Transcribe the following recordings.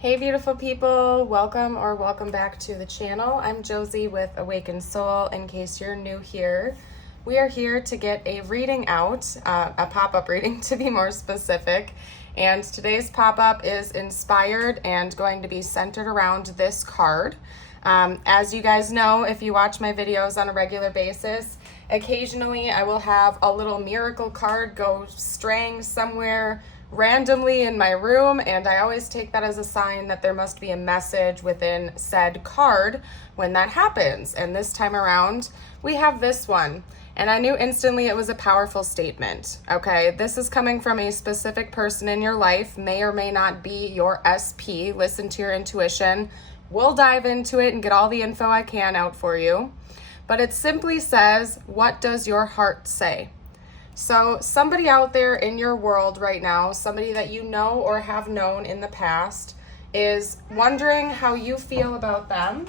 Hey beautiful people, welcome or welcome back to the channel. I'm Josie with Awakened Soul. In case you're new here, we are here to get a reading out, a pop-up reading to be more specific. And today's pop-up is inspired and going to be centered around this card. As you guys know, if you watch my videos on a regular basis, occasionally I will have a little miracle card go straying somewhere randomly in my room, and I always take that as a sign that there must be a message within said card when that happens. And this time around, we have this one. And I knew instantly it was a powerful statement, okay? This is coming from a specific person in your life, may or may not be your SP. Listen to your intuition. We'll dive into it and get all the info I can out for you. But it simply says, what does your heart say? So somebody out there in your world right now, somebody that you know or have known in the past, is wondering how you feel about them,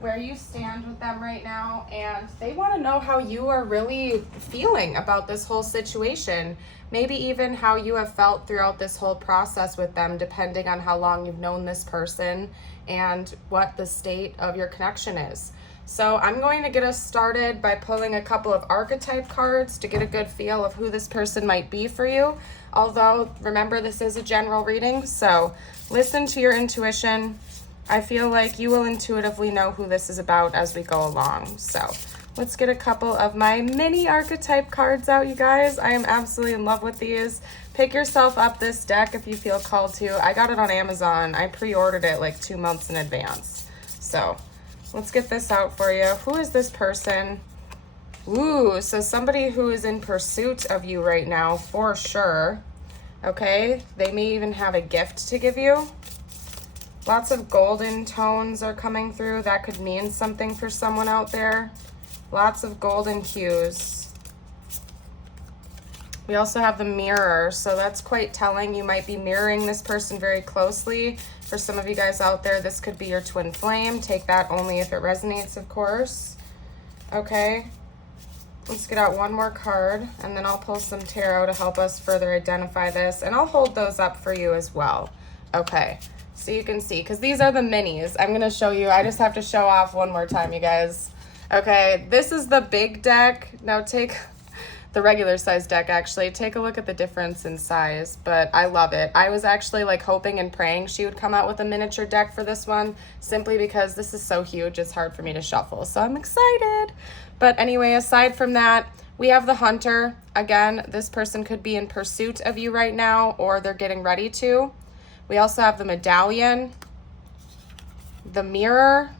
where you stand with them right now, and they want to know how you are really feeling about this whole situation. Maybe even how you have felt throughout this whole process with them, depending on how long you've known this person and what the state of your connection is. So I'm going to get us started by pulling a couple of archetype cards to get a good feel of who this person might be for you. Although, remember, this is a general reading, so listen to your intuition. I feel like you will intuitively know who this is about as we go along. So let's get a couple of my mini archetype cards out, you guys. I am absolutely in love with these. Pick yourself up this deck if you feel called to. I got it on Amazon. I pre-ordered it like 2 months in advance. So let's get this out for you. Who is this person? Ooh, so somebody who is in pursuit of you right now, for sure. Okay, they may even have a gift to give you. Lots of golden tones are coming through. That could mean something for someone out there. Lots of golden hues. We also have the mirror, so that's quite telling. You might be mirroring this person very closely. For some of you guys out there, this could be your twin flame. Take that only if it resonates, of course. Okay, let's get out one more card, and then I'll pull some tarot to help us further identify this, and I'll hold those up for you as well. Okay, so you can see, because these are the minis. I'm going to show you. I just have to show off one more time, you guys. Okay, this is the big deck. Now take the regular size deck, actually. Take a look at the difference in size, but I love it. I was actually like hoping and praying she would come out with a miniature deck for this one, simply because this is so huge, it's hard for me to shuffle. So I'm excited. But anyway, aside from that, we have the Hunter. Again, this person could be in pursuit of you right now, or they're getting ready to. We also have the Medallion, the Mirror,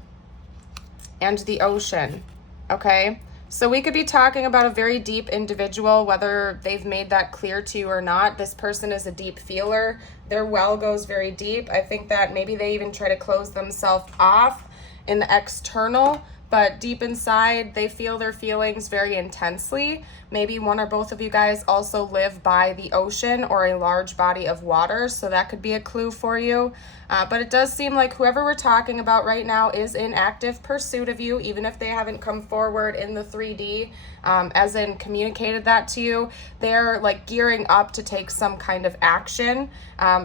and the Ocean, okay? So we could be talking about a very deep individual, whether they've made that clear to you or not. This person is a deep feeler. Their well goes very deep. I think that maybe they even try to close themselves off in the external, but deep inside, they feel their feelings very intensely. Maybe one or both of you guys also live by the ocean or a large body of water, so that could be a clue for you. But it does seem like whoever we're talking about right now is in active pursuit of you, even if they haven't come forward in the 3D, as in communicated that to you. They're like gearing up to take some kind of action,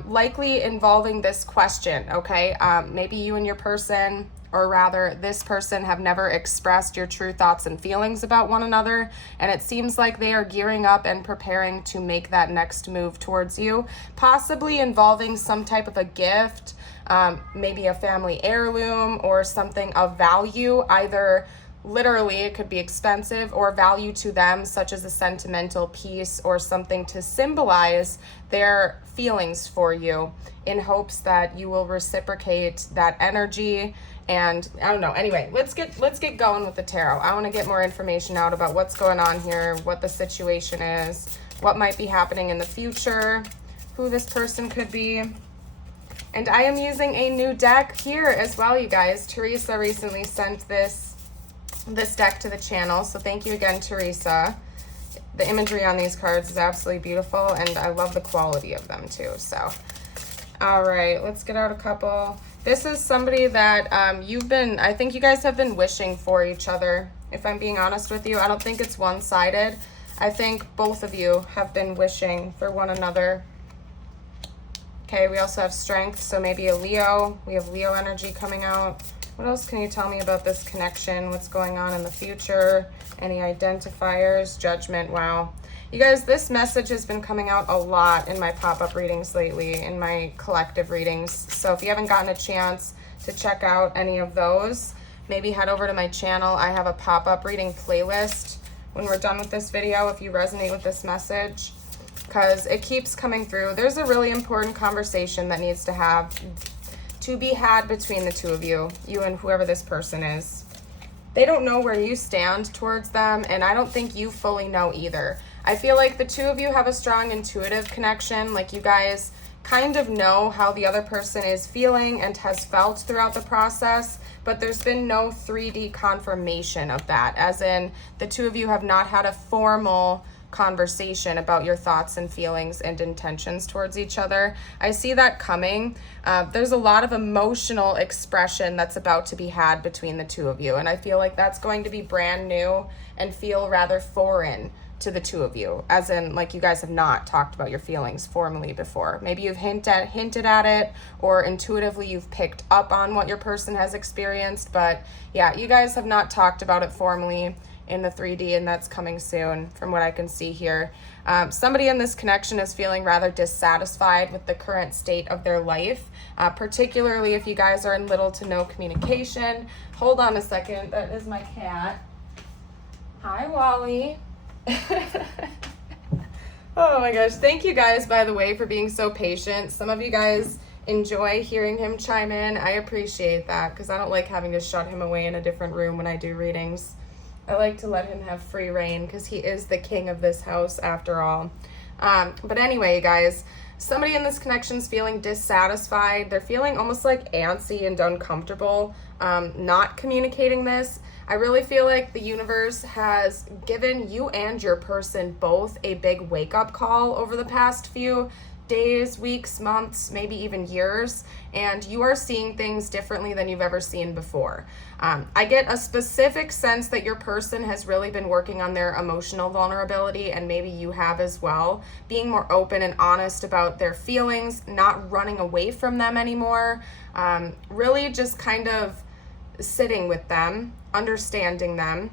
likely involving this question, okay? Maybe you and your person, or rather this person, have never expressed your true thoughts and feelings about one another, and it seems like they are gearing up and preparing to make that next move towards you, possibly involving some type of a gift, maybe a family heirloom or something of value. Either literally it could be expensive, or value to them, such as a sentimental piece or something to symbolize their feelings for you, in hopes that you will reciprocate that energy. And I don't know. Anyway, let's get going with the tarot. I want to get more information out about what's going on here, what the situation is, what might be happening in the future, who this person could be. And I am using a new deck here as well, you guys. Teresa recently sent this deck to the channel, so thank you again, Teresa. The imagery on these cards is absolutely beautiful, and I love the quality of them too. So, all right, let's get out a couple. This is somebody that I think you guys have been wishing for each other. If I'm being honest with you, I don't think it's one-sided. I think both of you have been wishing for one another. Okay, we also have strength, so maybe a Leo. We have Leo energy coming out. What else can you tell me about this connection? What's going on in the future? Any identifiers? Judgment. Wow. You guys, this message has been coming out a lot in my pop-up readings lately, in my collective readings. So if you haven't gotten a chance to check out any of those, maybe head over to my channel. I have a pop-up reading playlist when we're done with this video if you resonate with this message, because it keeps coming through. There's a really important conversation that needs to be had between the two of you, you and whoever this person is. They don't know where you stand towards them, and I don't think you fully know either. I feel like the two of you have a strong intuitive connection, like you guys kind of know how the other person is feeling and has felt throughout the process, but there's been no 3D confirmation of that, as in the two of you have not had a formal conversation about your thoughts and feelings and intentions towards each other. I see that coming. There's a lot of emotional expression that's about to be had between the two of you, and I feel like that's going to be brand new and feel rather foreign to the two of you, as in like you guys have not talked about your feelings formally before. Maybe you've hinted at it, or intuitively you've picked up on what your person has experienced, but yeah, you guys have not talked about it formally in the 3D, and that's coming soon from what I can see here. Somebody in this connection is feeling rather dissatisfied with the current state of their life, particularly if you guys are in little to no communication. Hold on a second, that is my cat. Hi, Wally. Oh my gosh, thank you guys, by the way, for being so patient. Some of you guys enjoy hearing him chime in. I appreciate that, because I don't like having to shut him away in a different room when I do readings. I like to let him have free reign, because he is the king of this house after all. But anyway, guys, somebody in this connection is feeling dissatisfied. They're feeling almost like antsy and uncomfortable, not communicating this. I really feel like the universe has given you and your person both a big wake-up call over the past few days, weeks, months, maybe even years, and you are seeing things differently than you've ever seen before. I get a specific sense that your person has really been working on their emotional vulnerability, and maybe you have as well, being more open and honest about their feelings, not running away from them anymore, really just kind of sitting with them, understanding them,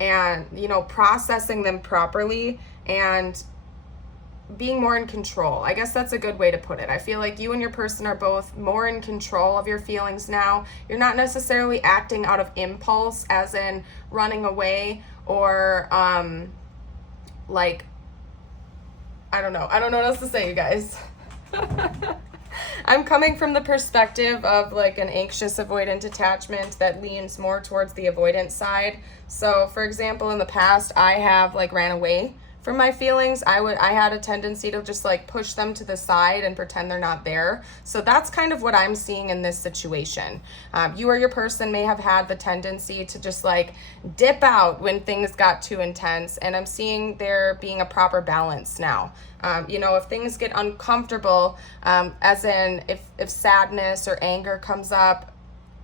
and, you know, processing them properly and being more in control. I guess that's a good way to put it. I feel like you and your person are both more in control of your feelings now. You're not necessarily acting out of impulse, as in running away, or like, I don't know what else to say, you guys. I'm coming from the perspective of like an anxious avoidant attachment that leans more towards the avoidant side. So for example, in the past, I have like ran away from my feelings. I had a tendency to just like push them to the side and pretend they're not there. So that's kind of what I'm seeing in this situation. You or your person may have had the tendency to just like dip out when things got too intense, and I'm seeing there being a proper balance now. You know, if things get uncomfortable, as in if sadness or anger comes up,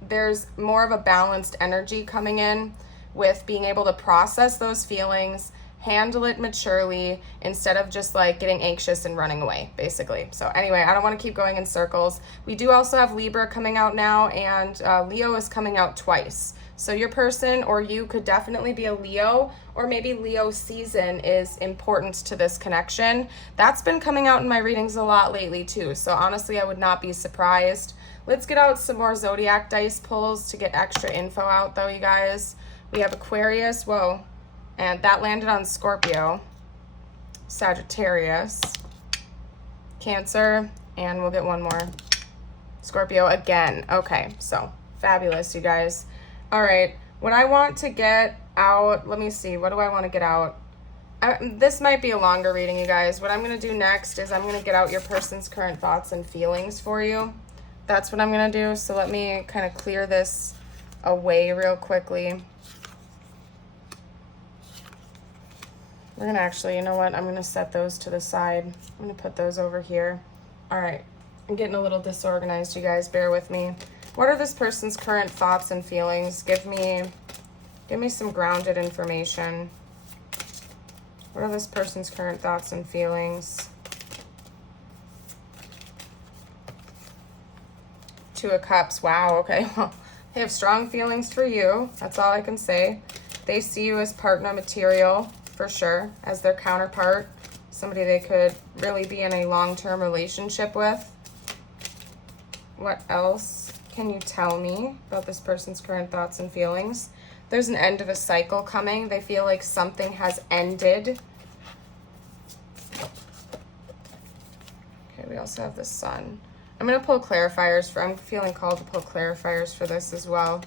there's more of a balanced energy coming in with being able to process those feelings, handle it maturely, instead of just like getting anxious and running away, basically. So anyway, I don't want to keep going in circles. We do also have Libra coming out now, and Leo is coming out twice. So your person or you could definitely be a Leo, or maybe Leo season is important to this connection. That's been coming out in my readings a lot lately too. So honestly, I would not be surprised. Let's get out some more zodiac dice pulls to get extra info out though, you guys. We have Aquarius, whoa, and that landed on Scorpio, Sagittarius, Cancer, and we'll get one more. Scorpio again. Okay, so fabulous, you guys. All right, what I want to get out, let me see, what do I want to get out? This might be a longer reading, you guys. What I'm going to do next is I'm going to get out your person's current thoughts and feelings for you. That's what I'm going to do. So let me kind of clear this away real quickly. We're going to actually, you know what? I'm going to set those to the side. I'm going to put those over here. All right. I'm getting a little disorganized, you guys. Bear with me. What are this person's current thoughts and feelings? Give me some grounded information. What are this person's current thoughts and feelings? Two of Cups. Wow, okay. Well, they have strong feelings for you. That's all I can say. They see you as partner material, for sure, as their counterpart. Somebody they could really be in a long-term relationship with. What else can you tell me about this person's current thoughts and feelings? There's an end of a cycle coming. They feel like something has ended. Okay, we also have the Sun. I'm going to pull clarifiers for, I'm feeling called to pull clarifiers for this as well.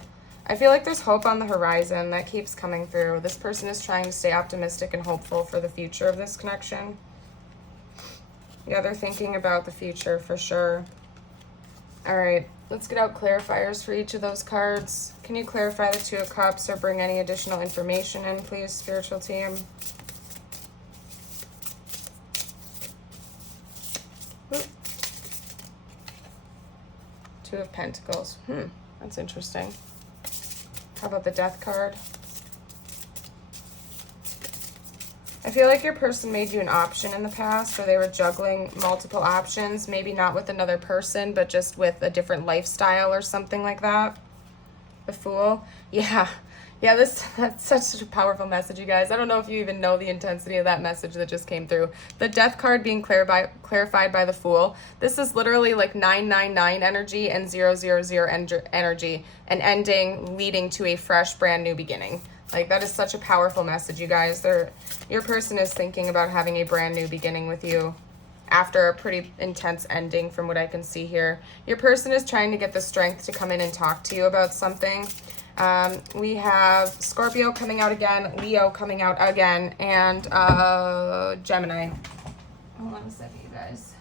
I feel like there's hope on the horizon that keeps coming through. This person is trying to stay optimistic and hopeful for the future of this connection. Yeah, they're thinking about the future for sure. All right, let's get out clarifiers for each of those cards. Can you clarify the Two of Cups or bring any additional information in, please, spiritual team? Oop. Two of Pentacles. That's interesting. How about the Death card? I feel like your person made you an option in the past, or they were juggling multiple options, maybe not with another person, but just with a different lifestyle or something like that. The Fool. Yeah, that's such a powerful message, you guys. I don't know if you even know the intensity of that message that just came through. The Death card being clarified by the Fool. This is literally like 999 energy and 000 energy, an ending leading to a fresh, brand new beginning. Like, that is such a powerful message, you guys. Your person is thinking about having a brand new beginning with you after a pretty intense ending from what I can see here. Your person is trying to get the strength to come in and talk to you about something. We have Scorpio coming out again, Leo coming out again, and Gemini. Hold on a second, you guys.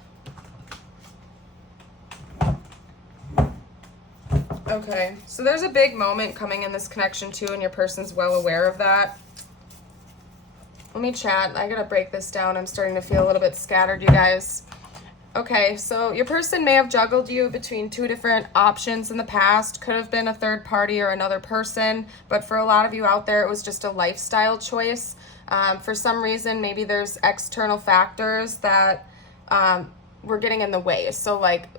Okay, so there's a big moment coming in this connection too, and your person's well aware of that. Let me chat. I gotta break this down. I'm starting to feel a little bit scattered, you guys. Okay, so your person may have juggled you between two different options in the past. Could have been a third party or another person, but for a lot of you out there, it was just a lifestyle choice. For some reason, maybe there's external factors that were getting in the way. So like,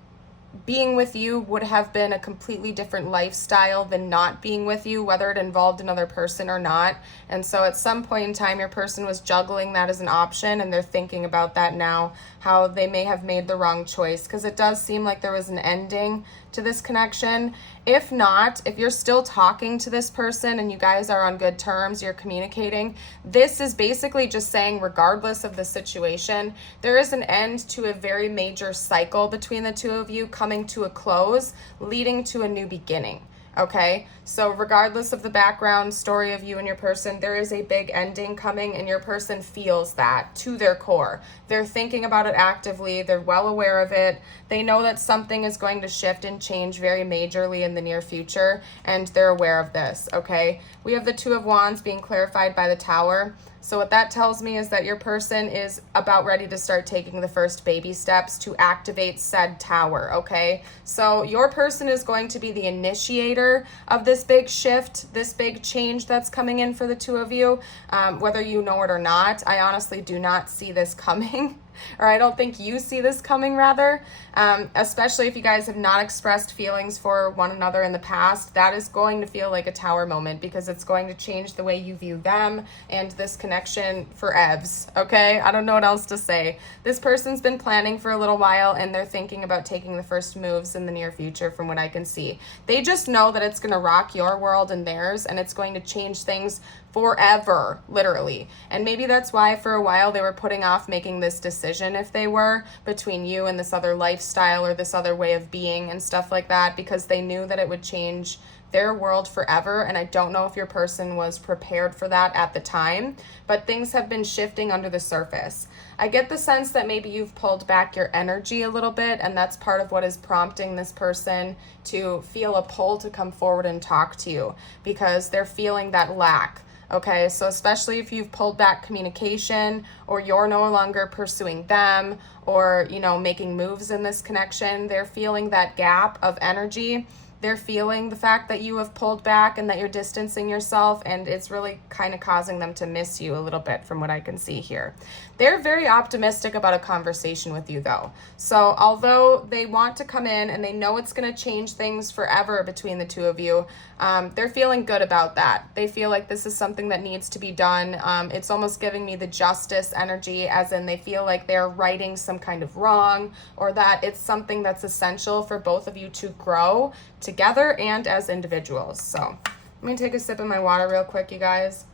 being with you would have been a completely different lifestyle than not being with you, whether it involved another person or not. And so at some point in time, your person was juggling that as an option, and they're thinking about that now, how they may have made the wrong choice, because it does seem like there was an ending to this connection. If not, if you're still talking to this person and you guys are on good terms, you're communicating, this is basically just saying, regardless of the situation, there is an end to a very major cycle between the two of you coming to a close, leading to a new beginning. Okay, so regardless of the background story of you and your person, there is a big ending coming, and your person feels that to their core. They're thinking about it actively. They're well aware of it. They know that something is going to shift and change very majorly in the near future, and they're aware of this. Okay, we have the Two of Wands being clarified by the Tower. So what that tells me is that your person is about ready to start taking the first baby steps to activate said tower, okay? So your person is going to be the initiator of this big shift, this big change that's coming in for the two of you, whether you know it or not. I honestly do not see this coming. Or I don't think you see this coming, rather, especially if you guys have not expressed feelings for one another in the past. That is going to feel like a tower moment, because it's going to change the way you view them and this connection forevs, okay? I don't know what else to say. This person's been planning for a little while, and they're thinking about taking the first moves in the near future from what I can see. They just know that it's going to rock your world and theirs, and it's going to change things forever, literally. And maybe that's why for a while they were putting off making this decision, if they were, between you and this other lifestyle or this other way of being and stuff like that, because they knew that it would change their world forever. And I don't know if your person was prepared for that at the time, but things have been shifting under the surface. I get the sense that maybe you've pulled back your energy a little bit, and that's part of what is prompting this person to feel a pull to come forward and talk to you, because they're feeling that lack. Okay, so especially if you've pulled back communication, or you're no longer pursuing them, or, you know, making moves in this connection, they're feeling that gap of energy. They're feeling the fact that you have pulled back and that you're distancing yourself, and it's really kind of causing them to miss you a little bit from what I can see here. They're very optimistic about a conversation with you though. So although they want to come in and they know it's going to change things forever between the two of you, they're feeling good about that. They feel like this is something that needs to be done. It's almost giving me the justice energy, as in they feel like they're righting some kind of wrong, or that it's something that's essential for both of you to grow together and as individuals. So I'm gonna take a sip of my water real quick, you guys.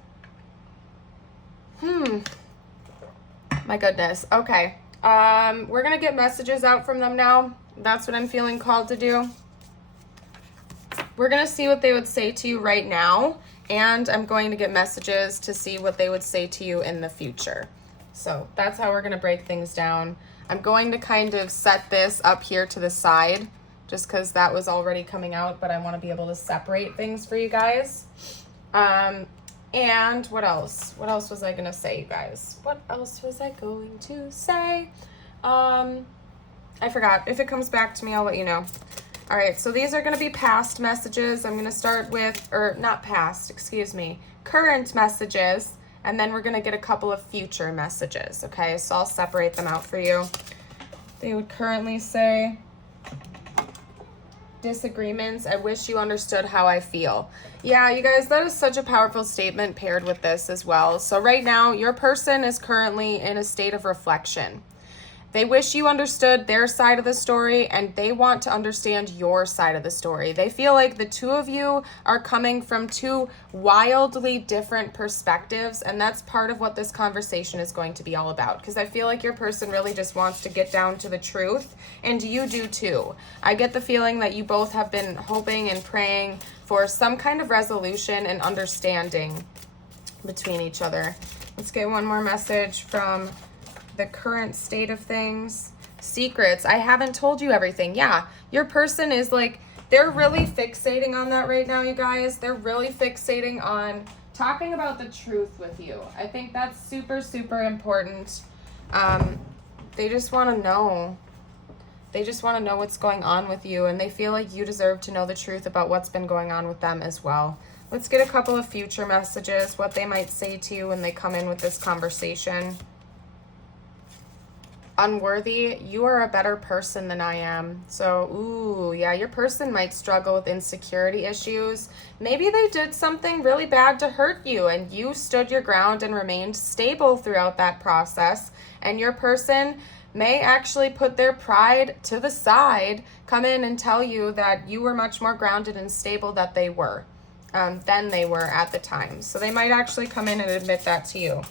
My goodness. Okay. We're gonna get messages out from them now. That's what I'm feeling called to do. We're gonna see what they would say to you right now, and I'm going to get messages to see what they would say to you in the future. So that's how we're gonna break things down. I'm going to kind of set this up here to the side, just because that was already coming out, but I want to be able to separate things for you guys. And what else? What else was I going to say, you guys? What else was I going to say? I forgot. If it comes back to me, I'll let you know. All right, so these are going to be past messages. I'm going to start with, or not past, excuse me, current messages, and then we're going to get a couple of future messages, okay? So I'll separate them out for you. They would currently say, disagreements. I wish you understood how I feel. Yeah, you guys, that is such a powerful statement paired with this as well. So right now, your person is currently in a state of reflection. They wish you understood their side of the story, and they want to understand your side of the story. They feel like the two of you are coming from two wildly different perspectives, and that's part of what this conversation is going to be all about, because I feel like your person really just wants to get down to the truth, and you do too. I get the feeling that you both have been hoping and praying for some kind of resolution and understanding between each other. Let's get one more message from the current state of things. Secrets. I haven't told you everything. Yeah, your person is like, they're really fixating on that right now, you guys. They're really fixating on talking about the truth with you. I think that's super, super important. They just want to know. They just want to know what's going on with you, and they feel like you deserve to know the truth about what's been going on with them as well. Let's get a couple of future messages, what they might say to you when they come in with this conversation. Unworthy, you are a better person than I am. So, ooh, yeah, your person might struggle with insecurity issues. Maybe they did something really bad to hurt you, and you stood your ground and remained stable throughout that process. And your person may actually put their pride to the side, come in and tell you that you were much more grounded and stable than they were at the time. So they might actually come in and admit that to you.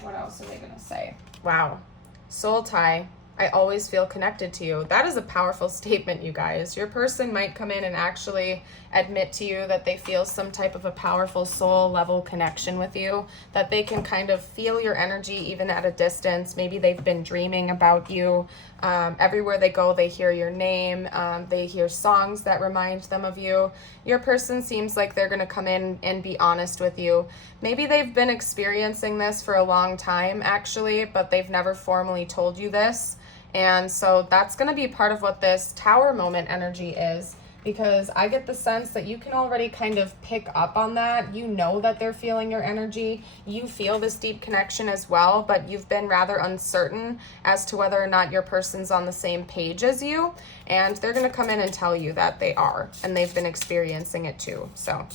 What else are they going to say? Wow. Soul tie. I always feel connected to you. That is a powerful statement, you guys. Your person might come in and actually admit to you that they feel some type of a powerful soul level connection with you, that they can kind of feel your energy even at a distance. Maybe they've been dreaming about you. Everywhere they go, they hear your name. They hear songs that remind them of you. Your person seems like they're going to come in and be honest with you. Maybe they've been experiencing this for a long time, actually, but they've never formally told you this. And so that's going to be part of what this tower moment energy is, because I get the sense that you can already kind of pick up on that. You know that they're feeling your energy. You feel this deep connection as well, but you've been rather uncertain as to whether or not your person's on the same page as you. And they're going to come in and tell you that they are, and they've been experiencing it too. So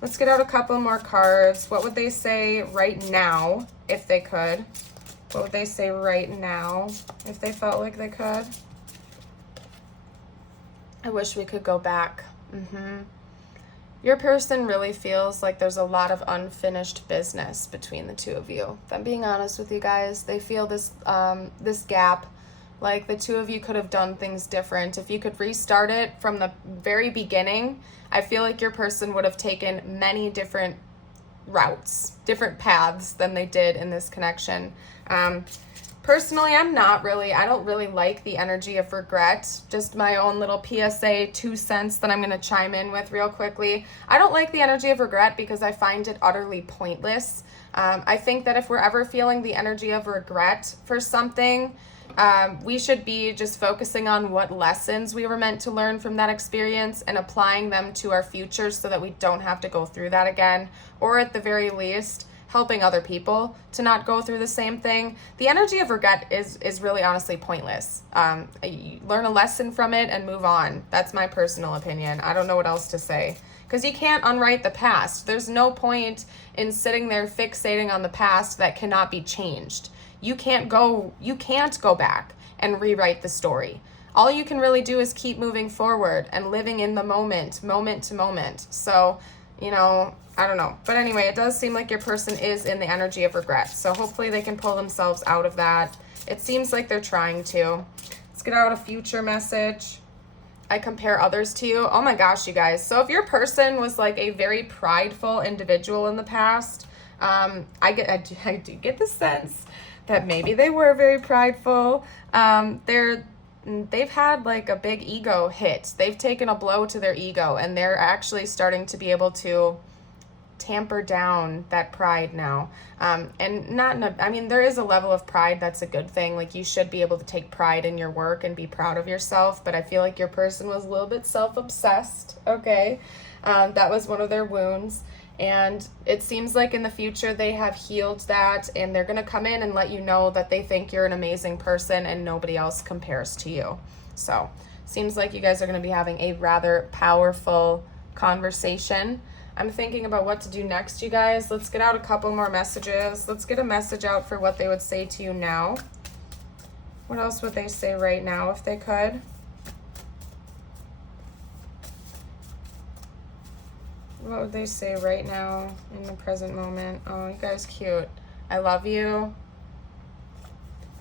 let's get out a couple more cards. What would they say right now if they could? What would they say right now if they felt like they could? I wish we could go back. Your person really feels like there's a lot of unfinished business between the two of you. If I'm being honest with you guys, they feel this this gap, like the two of you could have done things different. If you could restart it from the very beginning, I feel like your person would have taken many different routes, different paths than they did in this connection. Personally, I don't really like the energy of regret. Just my own little PSA 2 cents that I'm going to chime in with real quickly. I don't like the energy of regret because I find it utterly pointless. I think that if we're ever feeling the energy of regret for something, We should be just focusing on what lessons we were meant to learn from that experience and applying them to our future so that we don't have to go through that again, or at the very least, helping other people to not go through the same thing. The energy of regret is really honestly pointless. You learn a lesson from it and move on. That's my personal opinion. I don't know what else to say. Because you can't unwrite the past. There's no point in sitting there fixating on the past that cannot be changed. You can't go back and rewrite the story. All you can really do is keep moving forward and living in the moment to moment. So, I don't know. But anyway, it does seem like your person is in the energy of regret. So hopefully they can pull themselves out of that. It seems like they're trying to. Let's get out a future message. I compare others to you. Oh my gosh, you guys. So if your person was like a very prideful individual in the past, I do get the sense that maybe they were very prideful. They've had like a big ego hit. They've taken a blow to their ego, and they're actually starting to be able to tamper down that pride now. And not in a, I mean, there is a level of pride that's a good thing. Like, you should be able to take pride in your work and be proud of yourself. But I feel like your person was a little bit self-obsessed. Okay. That was one of their wounds. And it seems like in the future they have healed that, and they're going to come in and let you know that they think you're an amazing person and nobody else compares to you. So seems like you guys are going to be having a rather powerful conversation. I'm thinking about what to do next, you guys. Let's get out a couple more messages. Let's get a message out for what they would say to you now. What else would they say right now if they could? What would they say right now in the present moment? Oh, you guys cute. I love you,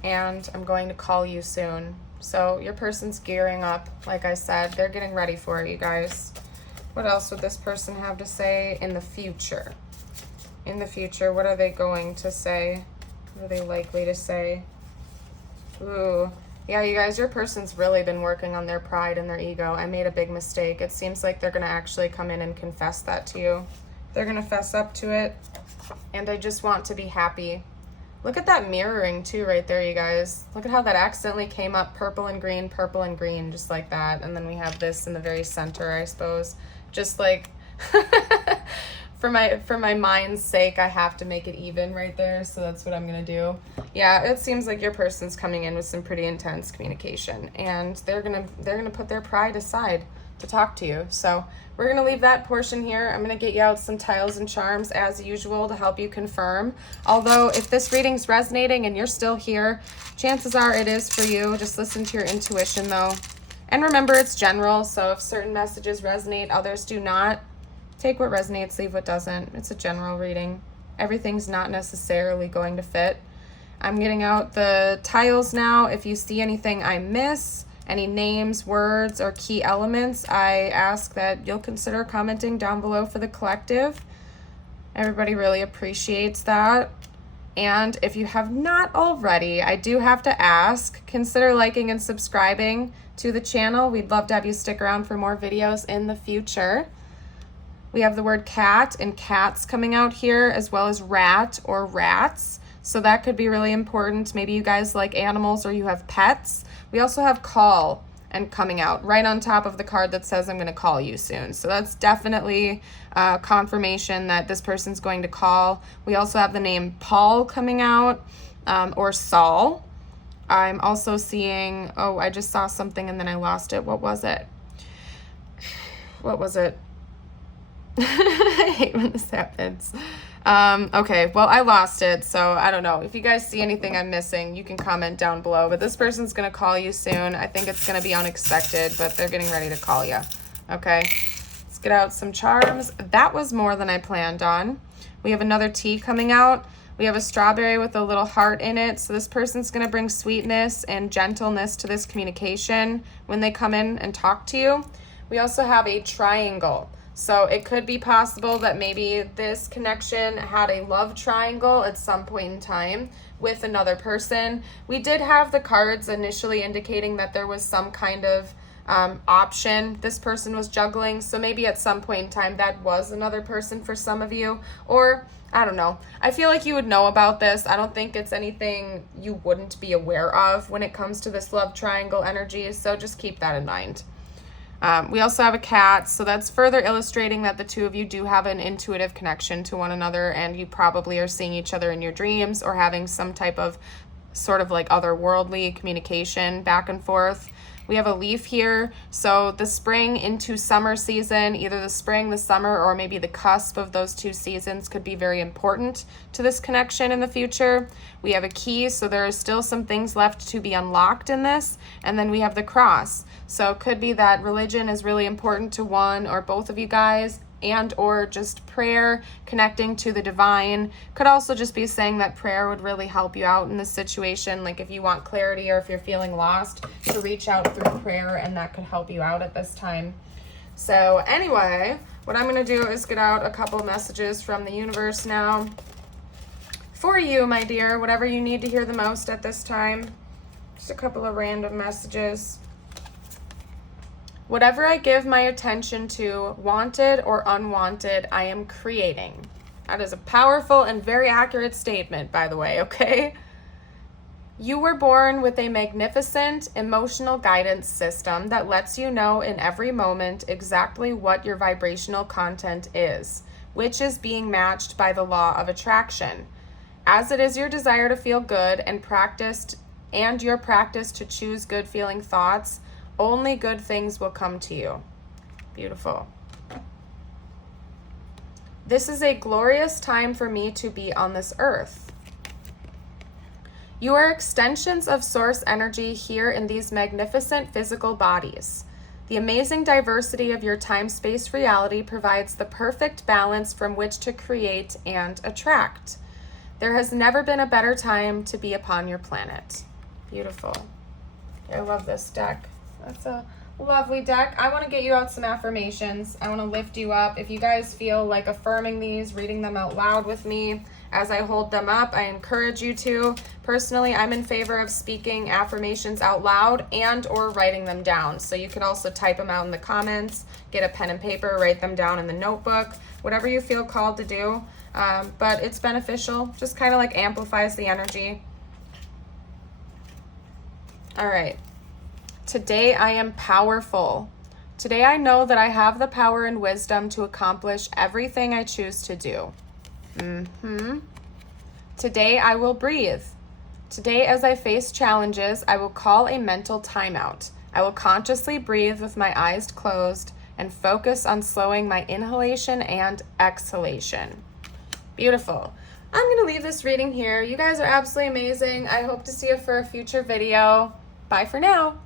and I'm going to call you soon. So your person's gearing up. Like I said, they're getting ready for it, you guys. What else would this person have to say in the future? In the future, what are they going to say? What are they likely to say? Ooh. Yeah, you guys, your person's really been working on their pride and their ego. I made a big mistake. It seems like they're going to actually come in and confess that to you. They're going to fess up to it. And I just want to be happy. Look at that mirroring too right there, you guys. Look at how that accidentally came up purple and green, just like that. And then we have this in the very center, I suppose. Just like... For my mind's sake, I have to make it even right there, so that's what I'm gonna do. Yeah, it seems like your person's coming in with some pretty intense communication, and they're gonna put their pride aside to talk to you. So we're gonna leave that portion here. I'm gonna get you out some tiles and charms as usual to help you confirm. Although if this reading's resonating and you're still here, chances are it is for you. Just listen to your intuition though. And remember, it's general, so if certain messages resonate, others do not. Take what resonates, leave what doesn't. It's a general reading. Everything's not necessarily going to fit. I'm getting out the tiles now. If you see anything I miss, any names, words, or key elements, I ask that you'll consider commenting down below for the collective. Everybody really appreciates that. And if you have not already, I do have to ask, consider liking and subscribing to the channel. We'd love to have you stick around for more videos in the future. We have the word cat and cats coming out here, as well as rat or rats. So that could be really important. Maybe you guys like animals or you have pets. We also have call and coming out right on top of the card that says I'm going to call you soon. So that's definitely confirmation that this person's going to call. We also have the name Paul coming out, or Saul. I'm also seeing, oh, I just saw something and then I lost it. What was it? What was it? I hate when this happens. Okay, well, I lost it, so I don't know. If you guys see anything I'm missing, you can comment down below. But this person's going to call you soon. I think it's going to be unexpected, but they're getting ready to call you. Okay, let's get out some charms. That was more than I planned on. We have another tea coming out. We have a strawberry with a little heart in it. So this person's going to bring sweetness and gentleness to this communication when they come in and talk to you. We also have a triangle. So it could be possible that maybe this connection had a love triangle at some point in time with another person. We did have the cards initially indicating that there was some kind of option this person was juggling. So maybe at some point in time that was another person for some of you, or I don't know. I feel like you would know about this. I don't think it's anything you wouldn't be aware of when it comes to this love triangle energy, so just keep that in mind. We also have a cat, so that's further illustrating that the two of you do have an intuitive connection to one another, and you probably are seeing each other in your dreams or having some type of sort of like otherworldly communication back and forth. We have a leaf here, so the spring into summer season, either the spring, the summer, or maybe the cusp of those two seasons could be very important to this connection in the future. We have a key, so there are still some things left to be unlocked in this. And then we have the cross. So it could be that religion is really important to one or both of you guys, and or just prayer, connecting to the divine. Could also just be saying that prayer would really help you out in this situation. Like if you want clarity or if you're feeling lost, to reach out through prayer, and that could help you out at this time. So anyway, what I'm going to do is get out a couple messages from the universe now for you, my dear, whatever you need to hear the most at this time. Just a couple of random messages. Whatever I give my attention to, wanted or unwanted, I am creating. That is a powerful and very accurate statement, by the way, okay? You were born with a magnificent emotional guidance system that lets you know in every moment exactly what your vibrational content is, which is being matched by the law of attraction. As it is your desire to feel good and your practice to choose good feeling thoughts, only good things will come to you. Beautiful. This is a glorious time for me to be on this earth. You are extensions of source energy here in these magnificent physical bodies. The amazing diversity of your time-space reality provides the perfect balance from which to create and attract. There has never been a better time to be upon your planet. Beautiful. I love this deck. That's a lovely deck. I want to get you out some affirmations. I want to lift you up. If you guys feel like affirming these, reading them out loud with me as I hold them up, I encourage you to. Personally, I'm in favor of speaking affirmations out loud and or writing them down. So you could also type them out in the comments, get a pen and paper, write them down in the notebook, whatever you feel called to do. But it's beneficial, just kind of like amplifies the energy. All right. Today I am powerful. Today I know that I have the power and wisdom to accomplish everything I choose to do. Today I will breathe. Today as I face challenges, I will call a mental timeout. I will consciously breathe with my eyes closed and focus on slowing my inhalation and exhalation. Beautiful. I'm going to leave this reading here. You guys are absolutely amazing. I hope to see you for a future video. Bye for now.